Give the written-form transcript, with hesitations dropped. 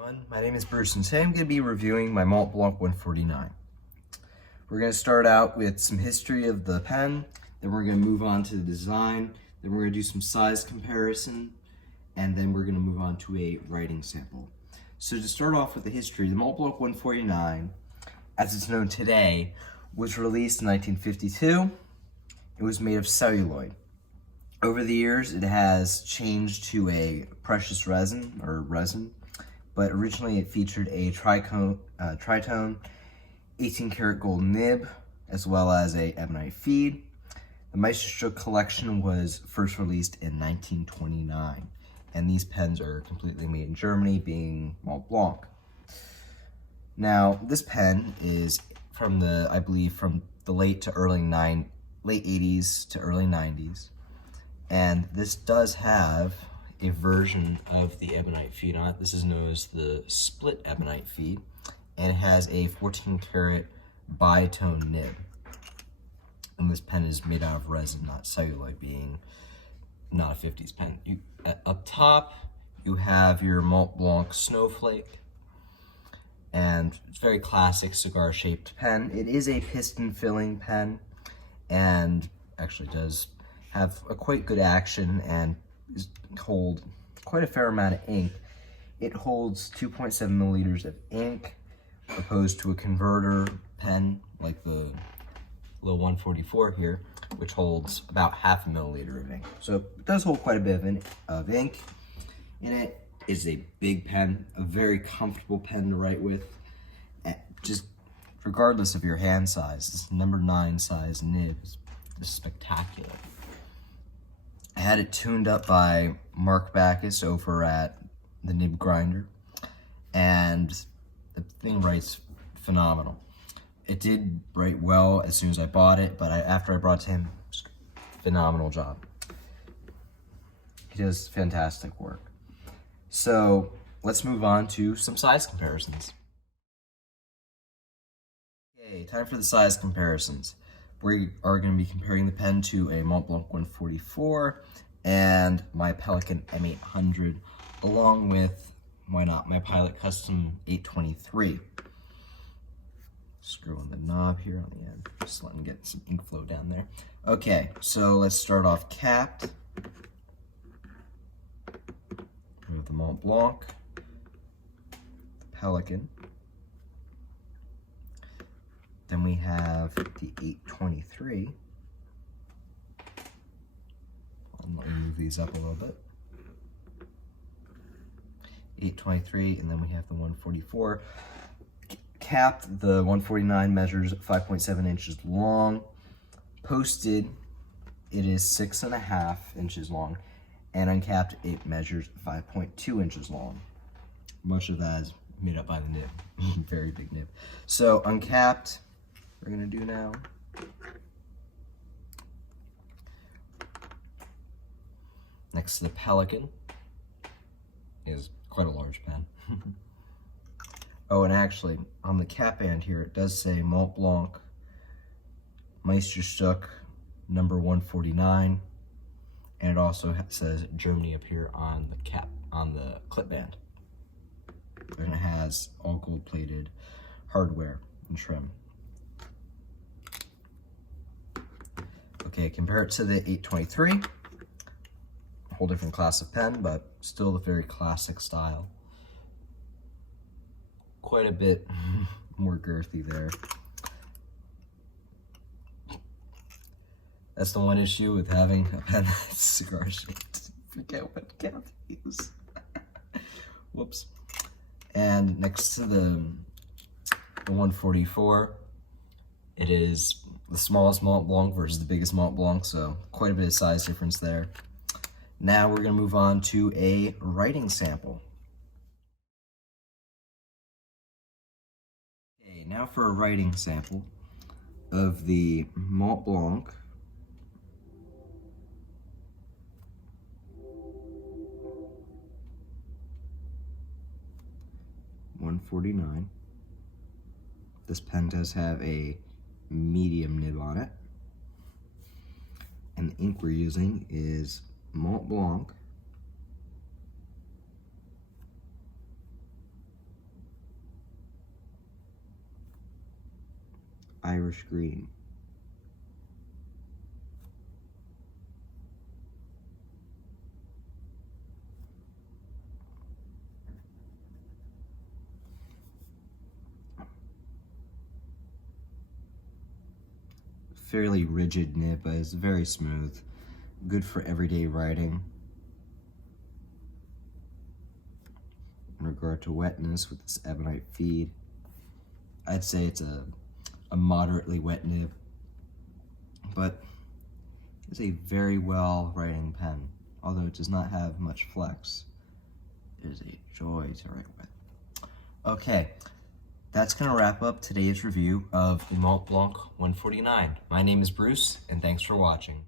Everyone, my name is Bruce and today I'm going to be reviewing my Mont Blanc 149. We're going to start out with some history of the pen, then we're going to move on to the design, then we're going to do some size comparison, and then we're going to move on to a writing sample. So to start off with the history, the Mont Blanc 149, as it's known today, was released in 1952. It was made of celluloid. Over the years, it has changed to a precious resin, but originally it featured a tritone 18-karat gold nib, as well as a ebonite feed. The Meisterstuck collection was first released in 1929, and these pens are completely made in Germany, being Mont Blanc. Now, this pen is from the, I believe, from the late 80s to early 90s, and this does have a version of the ebonite feed on it. This is known as the split ebonite feed, and it has a 14-karat bitone nib. And this pen is made out of resin, not celluloid, being not a 50s pen. Up top, you have your Mont Blanc snowflake, and it's a very classic cigar-shaped pen. It is a piston filling pen, and actually does have a quite good action and hold quite a fair amount of ink. It holds 2.7 milliliters of ink, opposed to a converter pen like the little 144 here, which holds about half a milliliter of ink. So it does hold quite a bit of ink in it. It's a big pen, a very comfortable pen to write with. Just regardless of your hand size, this number 9 size nib is spectacular. I had it tuned up by Mark Backus over at the Nib Grinder, and the thing writes phenomenal. It did write well as soon as I bought it, but after I brought it to him, phenomenal job. He does fantastic work. So let's move on to some size comparisons. Okay, time for the size comparisons. We are going to be comparing the pen to a Mont Blanc 144 and my Pelikan M800, along with, why not, my Pilot Custom 823. Screw on the knob here on the end, just letting get some ink flow down there. Okay, so let's start off capped. We have the Mont Blanc, the Pelikan. Then we have the 823. Let me move these up a little bit. 823, and then we have the 144. Capped, the 149 measures 5.7 inches long. Posted, it is 6.5 inches long. And uncapped, it measures 5.2 inches long. Most of that is made up by the nib. Very big nib. So uncapped, we're gonna do now. Next to the Pelikan is quite a large pen. Oh, and actually, on the cap band here, it does say Mont Blanc Meisterstuck number 149, and it also says Germany up here on the cap, on the clip band. And it has all gold-plated hardware and trim. Okay, compare it to the 823. A whole different class of pen, but still a very classic style. Quite a bit more girthy there. That's the one issue with having a pen that's cigar-shaped. Forget what cap to use. Whoops. And next to the 144, it is the smallest Mont Blanc versus the biggest Mont Blanc, so quite a bit of size difference there. Now we're going to move on to a writing sample. Okay, now for a writing sample of the Mont Blanc 149. This pen does have a medium nib on it. And the ink we're using is Mont Blanc Irish green. Fairly rigid nib, but it's very smooth. Good for everyday riding. In regard to wetness with this ebonite feed, I'd say it's a moderately wet nib, but it's a very well writing pen. Although it does not have much flex, it is a joy to write with. Okay, that's gonna wrap up today's review of the Mont Blanc 149. My name is Bruce, and thanks for watching.